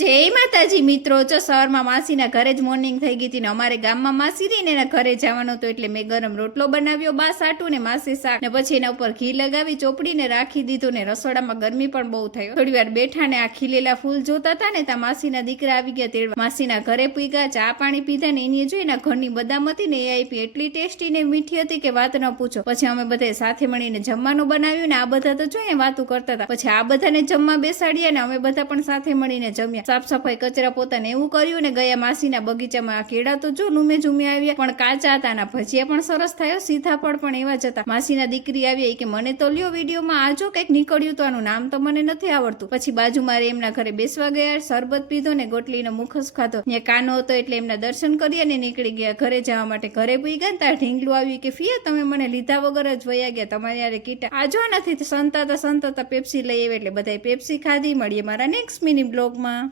જય માતાજી મિત્રો, જો સવારમાં માસીના ઘરે જ મોર્નિંગ થઈ ગઈ હતી ને અમારે ગામમાં માસી રહી ને એના ઘરે જવાનું હતું એટલે મેં ગરમ રોટલો બનાવ્યો બા સાટું ને માસી શાક ને પછી એના ઉપર ઘી લગાવી ચોપડીને રાખી દીધું ને રસોડામાં ગરમી પણ બહુ થયો. થોડી વાર બેઠા ને આ ખીલેલા ફૂલ જોતા હતા ને ત્યાં માસીના દીકરા આવી ગયા તેડવા. માસીના ઘરે પીગા, ચા પાણી પીધા ને એની જોઈને ઘરની બદામ હતી ને એ આપી. એટલી ટેસ્ટી ને મીઠી હતી કે વાત ન પૂછો. પછી અમે બધા સાથે મળીને જમવાનું બનાવ્યું ને આ બધા તો જોઈએ વાતું કરતા હતા. પછી આ બધાને જમવા બેસાડ્યા ને અમે બધા પણ સાથે મળીને જમ્યા. સાફ સફાઈ કચરા પોતાને એવું કર્યું ને ગયા માસીના બગીચામાં કેળા તો જો નુમે ઝૂમે આવ્યા પણ કાચા હતા ના ભજીયા પણ સરસ થયો. સીતાફળ પણ એવા જ હતા. માસીના દીકરી આવી કે મને તો લ્યો વિડીયોમાં આજો કંઈક નીકળ્યું તો આનું નામ તો મને નથી આવડતું. પછી બાજુમાં એમના ઘરે બેસવા ગયા, શરબત પીધો ને ગોટલીનો મુખસ ખાધો. ત્યાં કાનો હતો એટલે એમના દર્શન કર્યા ને નીકળી ગયા ઘરે જવા માટે. ઘરે પી ગયા ત્યાં ઢીંગલું આવ્યું કે ફિયા તમે મને લીધા વગર જ વયા ગયા, તમારે યારે કીટા આજો નથી સંતાતા પેપ્સી લઈ આવે એટલે બધાએ પેપ્સી ખાધી. મળીએ મારા નેક્સ્ટ મિની બ્લોગમાં.